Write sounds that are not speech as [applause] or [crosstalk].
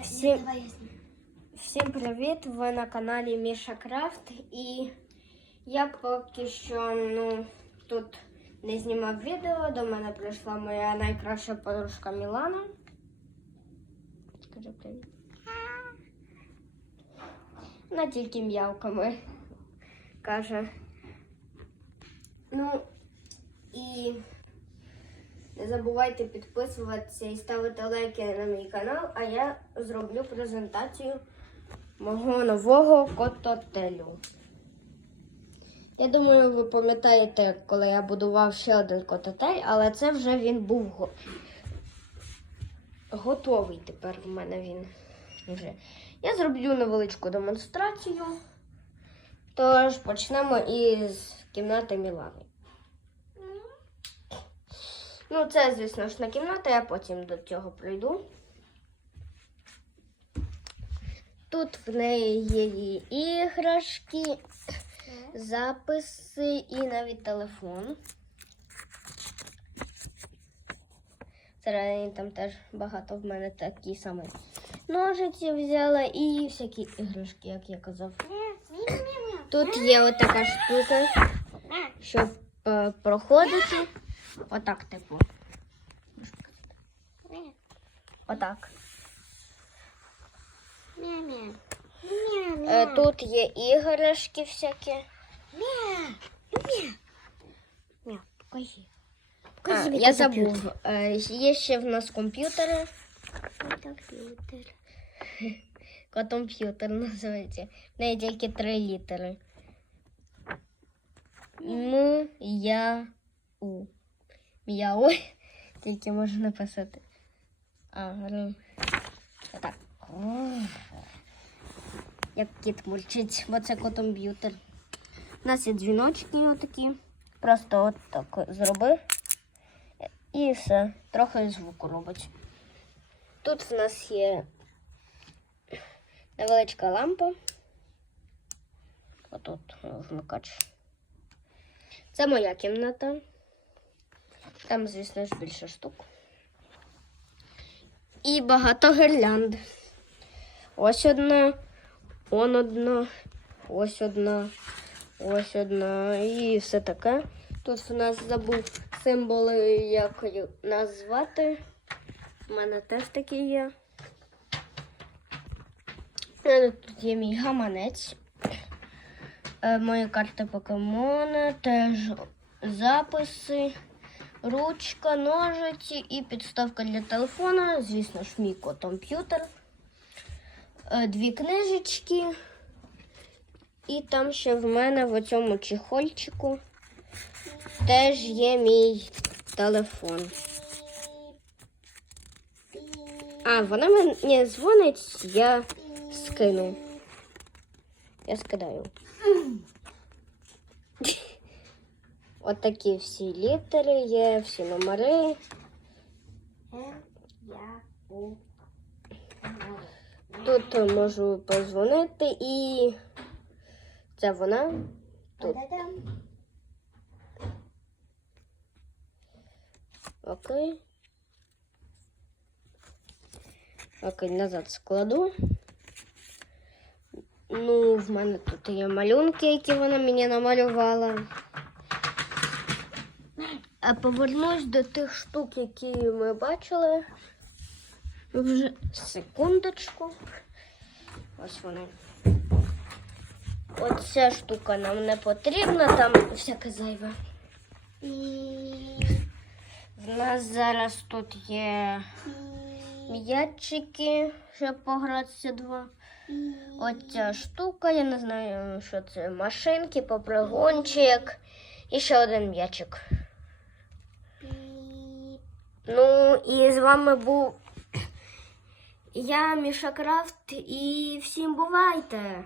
Всім, всім привіт! Ви на каналі Міша Крафт і я поки що ну, тут не знімав відео. До мене прийшла моя найкраща подружка Мілана. Скажи привіт. Вона тільки м'явками каже. Ну і не забувайте підписуватися і ставити лайки на мій канал, а я зроблю презентацію мого нового кототелю. Я думаю, ви пам'ятаєте, коли я будував ще один кототель, але це вже він був го- готовий. Тепер в мене він вже. Я зроблю невеличку демонстрацію. Тож почнемо із кімнати Мілани. Ну, це, звісно ж, на кімната, я потім до цього прийду. Тут в неї є її іграшки, записи і навіть телефон. Всередині там теж багато в мене такі самі ножиці взяла і всякі іграшки, як я казав. Тут є отака штука, щоб е, проходити. Отак, типу. Отак. Е, тут є іграшки всякі. Покажи. А, я забув. Е, є ще в нас комп'ютери. Комп'ютер. Комп'ютер називається. В неї тільки три літери. М, я, у. М'яу. [laughs] Тільки можна написати. А, р. Отак. Як кіт мурчить, бо це комп'ютер. У нас є дзвіночки отакі. Просто от так зроби. І все. Трохи звуку робить. Тут в нас є невеличка лампа. Отут вмикач. Це моя кімната. Там, звісно ж, більше штук. І багато гірлянд. Ось одна, он одна, ось одна, ось одна і все таке. Тут в нас забув символи, як назвати. У мене теж такі є. У тут є мій гаманець. Е, Мої карти покемона, теж записи, ручка, ножиці і підставка для телефона. Звісно ж, мій комп'ютер. Е, Дві книжечки. І там ще в мене в цьому чехольчику теж є мій телефон. А, вона мені дзвонить, я скину. Я скидаю. От такі всі літери є, всі номери. Тут можу позвонити і це вона. Тут. Окей. Окей, назад складу. Ну, в мене тут є малюнки, які вона мені намалювала. А повернусь до тих штук, які ми бачили. Вже секундочку. Ось вони. Оця штука нам не потрібна, там всяке зайве. І. В нас зараз тут є м'ячики, щоб погратися два. Оця штука, я не знаю, що це. Машинки, попригончик і ще один м'ячик. Піп. Ну і з вами був [clears throat] я, Міша Крафт, і всім бувайте!